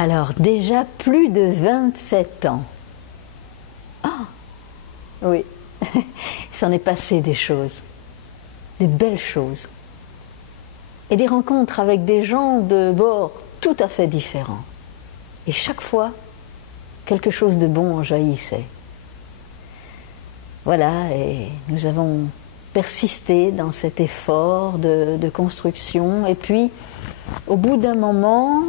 Alors déjà plus de 27 ans. Ah, oui, il s'en est passé des choses, des belles choses. Et des rencontres avec des gens de bords tout à fait différents. Et chaque fois, quelque chose de bon en jaillissait. Voilà, et nous avons persisté dans cet effort de construction. Et puis, au bout d'un moment,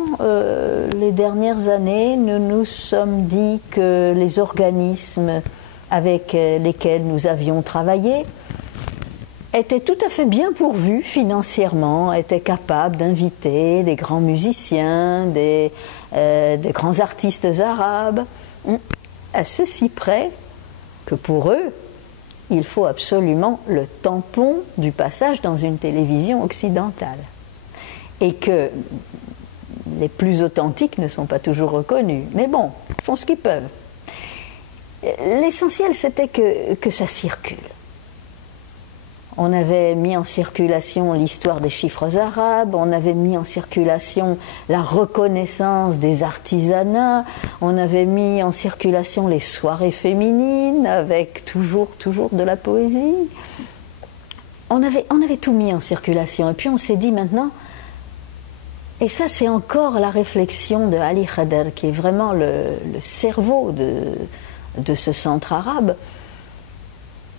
les dernières années, nous nous sommes dit que les organismes avec lesquels nous avions travaillé étaient tout à fait bien pourvus financièrement, étaient capables d'inviter des grands musiciens, des grands artistes arabes, à ceci près que pour eux, il faut absolument le tampon du passage dans une télévision occidentale. Et que les plus authentiques ne sont pas toujours reconnus. Mais bon, ils font ce qu'ils peuvent. L'essentiel, c'était que ça circule. On avait mis en circulation l'histoire des chiffres arabes, on avait mis en circulation la reconnaissance des artisanats, on avait mis en circulation les soirées féminines avec toujours de la poésie. On avait tout mis en circulation. Et puis on s'est dit maintenant, et ça c'est encore la réflexion de Ali Khader, qui est vraiment le cerveau de ce centre arabe,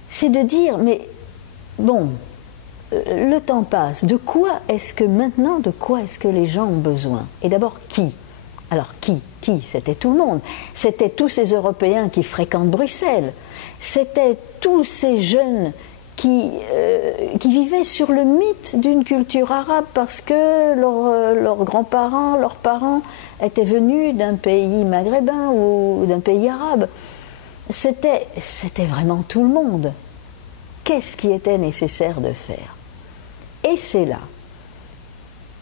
c'est de dire, mais bon, le temps passe, de quoi est-ce que les gens ont besoin? Et d'abord, qui? Alors, qui? C'était tout le monde. C'était tous ces Européens qui fréquentent Bruxelles. C'était tous ces jeunes qui vivaient sur le mythe d'une culture arabe parce que leurs grands-parents, leurs parents étaient venus d'un pays maghrébin ou d'un pays arabe. C'était vraiment tout le monde. Qu'est-ce qui était nécessaire de faire? Et c'est là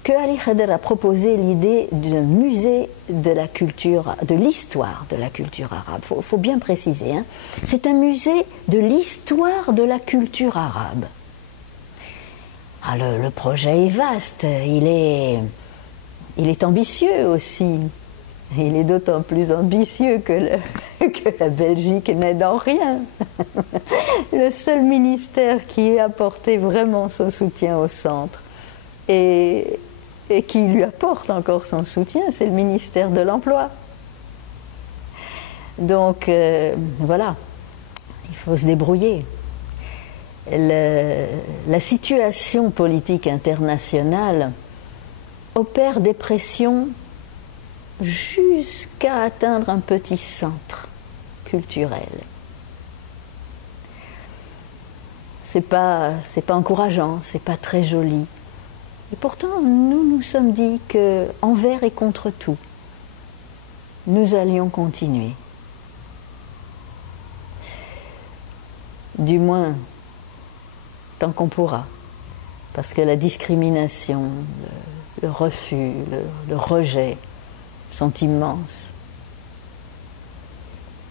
que Ali Khader a proposé l'idée d'un musée de la culture, de l'histoire de la culture arabe. Faut bien préciser, hein. C'est un musée de l'histoire de la culture arabe. Ah, le projet est vaste, il est ambitieux aussi. Il est d'autant plus ambitieux que la Belgique n'est dans rien. Le seul ministère qui ait apporté vraiment son soutien au centre et qui lui apporte encore son soutien, c'est le ministère de l'Emploi. Donc voilà, il faut se débrouiller. La situation politique internationale opère des pressions jusqu'à atteindre un petit centre culturel. C'est pas encourageant, c'est pas très joli. Et pourtant, nous sommes dit que, envers et contre tout, nous allions continuer. Du moins, tant qu'on pourra. Parce que la discrimination, le refus, le rejet sont immenses.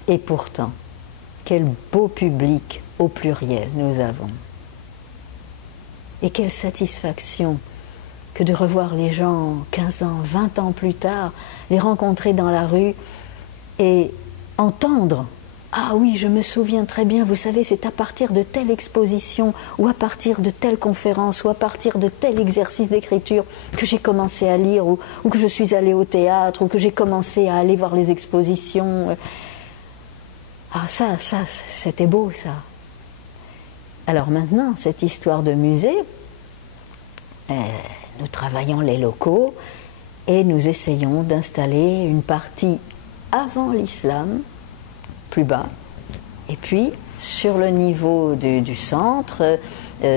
Et pourtant, quel beau public au pluriel nous avons. Et quelle satisfaction que de revoir les gens 15 ans, 20 ans plus tard, les rencontrer dans la rue et entendre « Ah oui, je me souviens très bien, vous savez, c'est à partir de telle exposition ou à partir de telle conférence ou à partir de tel exercice d'écriture que j'ai commencé à lire ou que je suis allée au théâtre ou que j'ai commencé à aller voir les expositions. » Ah ça, c'était beau ça. Alors maintenant, cette histoire de musée, nous travaillons les locaux et nous essayons d'installer une partie avant l'islam, plus bas, et puis sur le niveau du centre,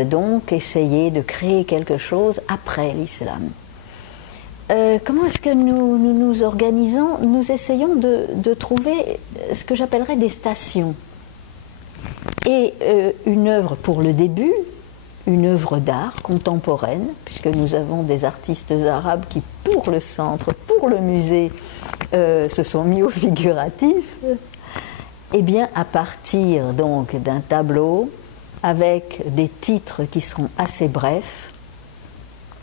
donc essayer de créer quelque chose après l'islam. Comment est-ce que nous organisons? Nous essayons de trouver ce que j'appellerais des stations. Et une œuvre pour le début, une œuvre d'art contemporaine, puisque nous avons des artistes arabes qui, pour le centre, pour le musée, se sont mis au figuratif. Eh bien, à partir donc d'un tableau avec des titres qui seront assez brefs,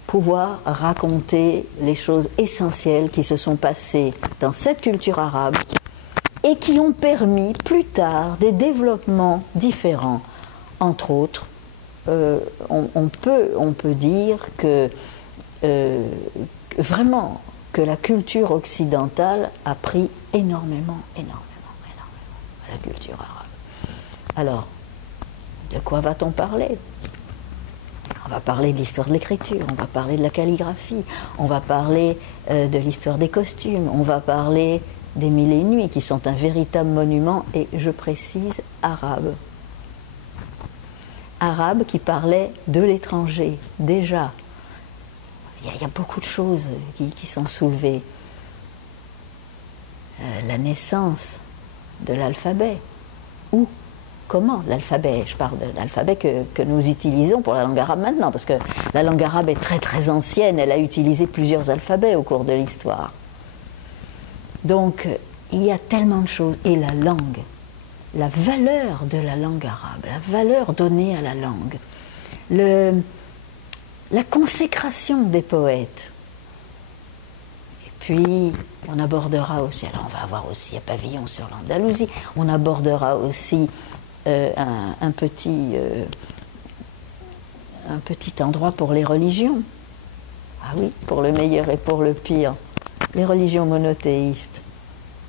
pouvoir raconter les choses essentielles qui se sont passées dans cette culture arabe et qui ont permis plus tard des développements différents. Entre autres, on peut dire que vraiment que la culture occidentale a pris énormément à la culture arabe. Alors, de quoi va-t-on parler ? On va parler de l'histoire de l'écriture, on va parler de la calligraphie, on va parler de l'histoire des costumes, on va parler des Mille et une nuits qui sont un véritable monument, et je précise, arabe. Arabe qui parlait de l'étranger, déjà. Il y a beaucoup de choses qui sont soulevées. La naissance de l'alphabet. Où ? Comment l'alphabet ? Je parle de l'alphabet que nous utilisons pour la langue arabe maintenant, parce que la langue arabe est très très ancienne, elle a utilisé plusieurs alphabets au cours de l'histoire. Donc, il y a tellement de choses. Et la langue, la valeur de la langue arabe, la valeur donnée à la langue, la consécration des poètes. Et puis, on abordera aussi, alors on va avoir aussi un pavillon sur l'Andalousie, on abordera aussi un petit endroit pour les religions. Ah oui, pour le meilleur et pour le pire. Les religions monothéistes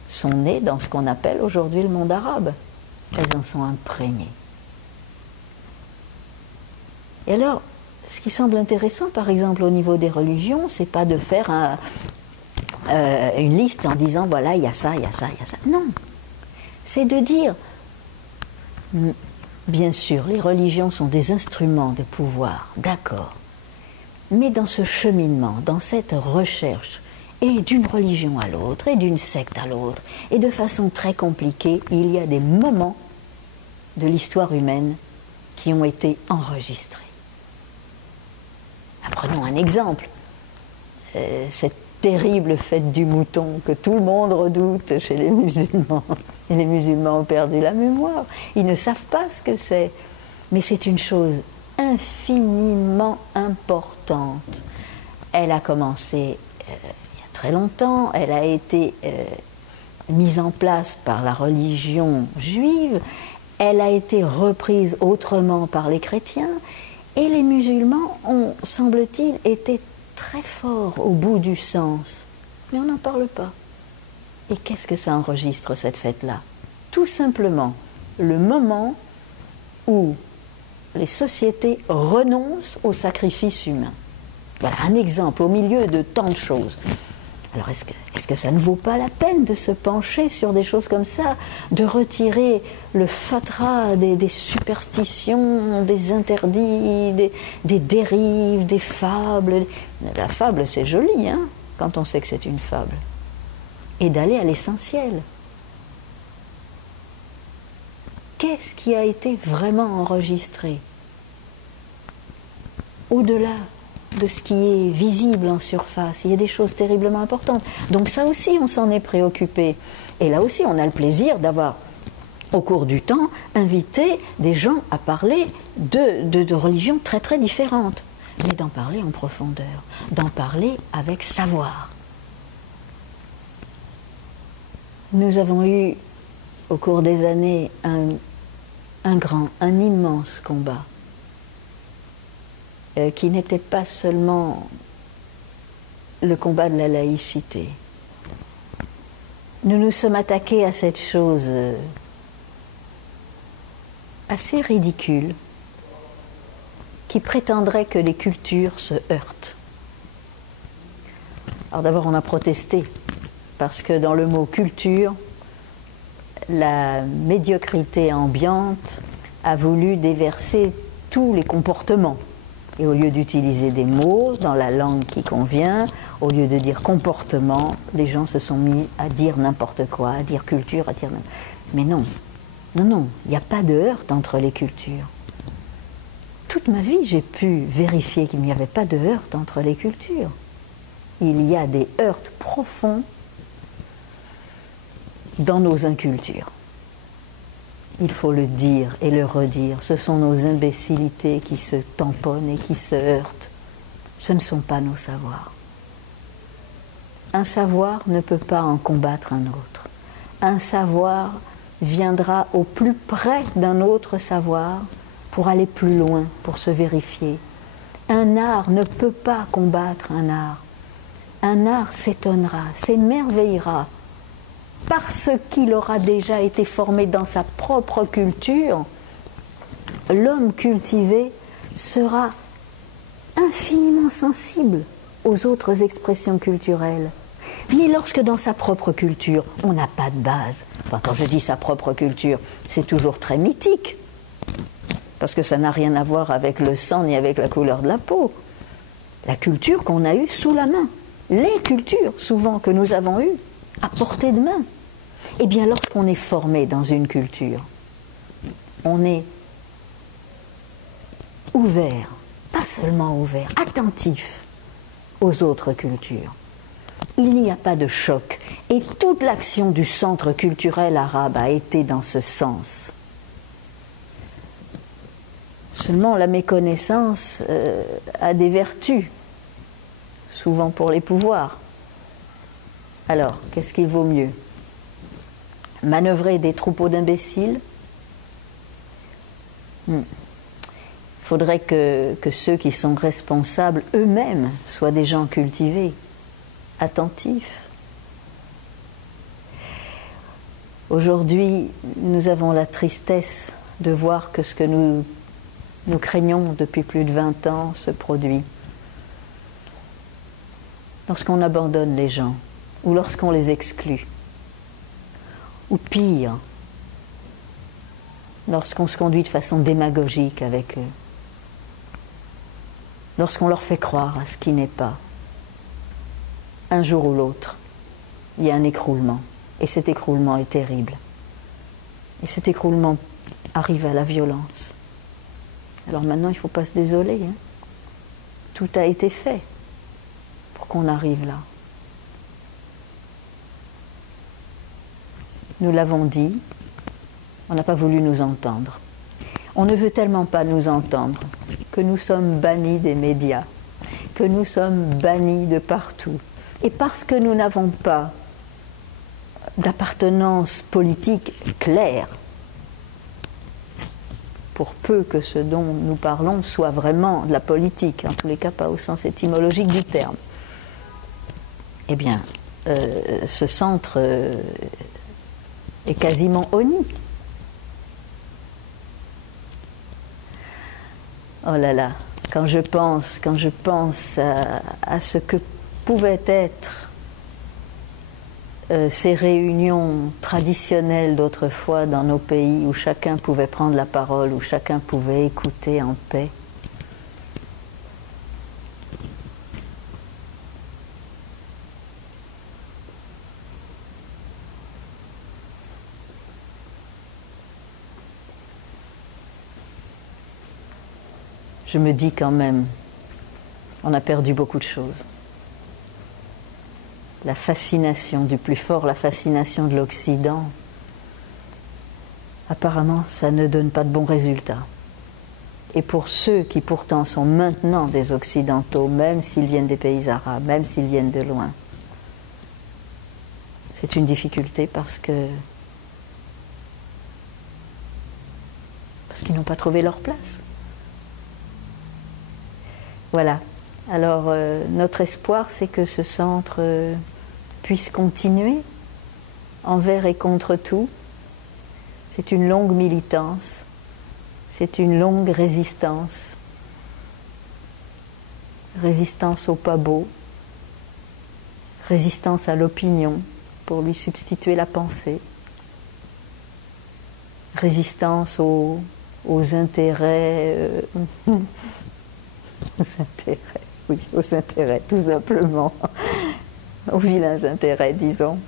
sont nées dans ce qu'on appelle aujourd'hui le monde arabe. Elles en sont imprégnées. Et alors, ce qui semble intéressant, par exemple, au niveau des religions, c'est pas de faire une liste en disant, voilà, il y a ça, il y a ça, il y a ça. Non. C'est de dire, bien sûr, les religions sont des instruments de pouvoir, d'accord. Mais dans ce cheminement, dans cette recherche, et d'une religion à l'autre, et d'une secte à l'autre, et de façon très compliquée, il y a des moments de l'histoire humaine qui ont été enregistrés. Prenons un exemple, cette terrible fête du mouton que tout le monde redoute chez les musulmans. Et les musulmans ont perdu la mémoire, ils ne savent pas ce que c'est. Mais c'est une chose infiniment importante. Elle a commencé il y a très longtemps, elle a été mise en place par la religion juive, elle a été reprise autrement par les chrétiens, et les musulmans ont, semble-t-il, été très forts au bout du sens. Mais on n'en parle pas. Et qu'est-ce que ça enregistre, cette fête-là ? Tout simplement le moment où les sociétés renoncent au sacrifice humain. Voilà un exemple au milieu de tant de choses. Alors est-ce que ça ne vaut pas la peine de se pencher sur des choses comme ça, de retirer le fatras des superstitions, des interdits, des dérives, des fables. La fable, c'est joli, hein, quand on sait que c'est une fable. Et d'aller à l'essentiel. Qu'est-ce qui a été vraiment enregistré ? Au-delà de ce qui est visible en surface, il y a des choses terriblement importantes. Donc ça aussi, on s'en est préoccupé. Et là aussi, on a le plaisir d'avoir, au cours du temps, invité des gens à parler de religions très très différentes. Mais d'en parler en profondeur, d'en parler avec savoir. Nous avons eu, au cours des années, un immense combat qui n'était pas seulement le combat de la laïcité. Nous nous sommes attaqués à cette chose assez ridicule qui prétendrait que les cultures se heurtent. Alors d'abord, on a protesté parce que dans le mot culture, la médiocrité ambiante a voulu déverser tous les comportements. Et au lieu d'utiliser des mots dans la langue qui convient, au lieu de dire comportement, les gens se sont mis à dire n'importe quoi, à dire culture, à dire... Mais non, il n'y a pas de heurte entre les cultures. Toute ma vie, j'ai pu vérifier qu'il n'y avait pas de heurte entre les cultures. Il y a des heurts profonds dans nos incultures. Il faut le dire et le redire. Ce sont nos imbécilités qui se tamponnent et qui se heurtent. ce ne sont pas nos savoirs. Un savoir ne peut pas en combattre un autre. Un savoir viendra au plus près d'un autre savoir pour aller plus loin, pour se vérifier. Un art ne peut pas combattre un art. Un art s'étonnera, s'émerveillera, parce qu'il aura déjà été formé dans sa propre culture. L'homme cultivé sera infiniment sensible aux autres expressions culturelles. Mais lorsque dans sa propre culture, on n'a pas de base, enfin quand je dis sa propre culture, c'est toujours très mythique, parce que ça n'a rien à voir avec le sang ni avec la couleur de la peau. La culture qu'on a eue sous la main, les cultures souvent que nous avons eues à portée de main. Eh bien lorsqu'on est formé dans une culture, on est ouvert, pas seulement ouvert, attentif aux autres cultures. Il n'y a pas de choc. Et toute l'action du centre culturel arabe a été dans ce sens. Seulement, la méconnaissance a des vertus, souvent pour les pouvoirs. Alors, qu'est-ce qu'il vaut mieux? Manœuvrer des troupeaux d'imbéciles? Il faudrait que ceux qui sont responsables eux-mêmes soient des gens cultivés, attentifs. Aujourd'hui, nous avons la tristesse de voir que ce que nous craignons depuis plus de 20 ans se produit. Lorsqu'on abandonne les gens, ou lorsqu'on les exclut, ou pire, lorsqu'on se conduit de façon démagogique avec eux, lorsqu'on leur fait croire à ce qui n'est pas, un jour ou l'autre, il y a un écroulement. Et cet écroulement est terrible. Et cet écroulement arrive à la violence. Alors maintenant, il ne faut pas se désoler. Hein. Tout a été fait pour qu'on arrive là. Nous l'avons dit, on n'a pas voulu nous entendre. On ne veut tellement pas nous entendre que nous sommes bannis des médias, que nous sommes bannis de partout. Et parce que nous n'avons pas d'appartenance politique claire, pour peu que ce dont nous parlons soit vraiment de la politique, en tous les cas pas au sens étymologique du terme, eh bien, ce centre est quasiment honni. Oh là là, quand je pense à ce que pouvaient être ces réunions traditionnelles d'autrefois dans nos pays où chacun pouvait prendre la parole, où chacun pouvait écouter en paix. Je me dis quand même, on a perdu beaucoup de choses. La fascination du plus fort, la fascination de l'Occident, apparemment, ça ne donne pas de bons résultats. Et pour ceux qui pourtant sont maintenant des Occidentaux, même s'ils viennent des pays arabes, même s'ils viennent de loin, c'est une difficulté parce qu'ils n'ont pas trouvé leur place. Voilà. Alors, notre espoir, c'est que ce centre puisse continuer envers et contre tout. C'est une longue militance, c'est une longue résistance. Résistance au pas beau, résistance à l'opinion pour lui substituer la pensée, résistance aux intérêts... aux intérêts, tout simplement, aux vilains intérêts, disons.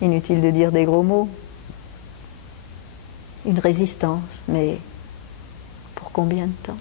Inutile de dire des gros mots. Une résistance, mais pour combien de temps ?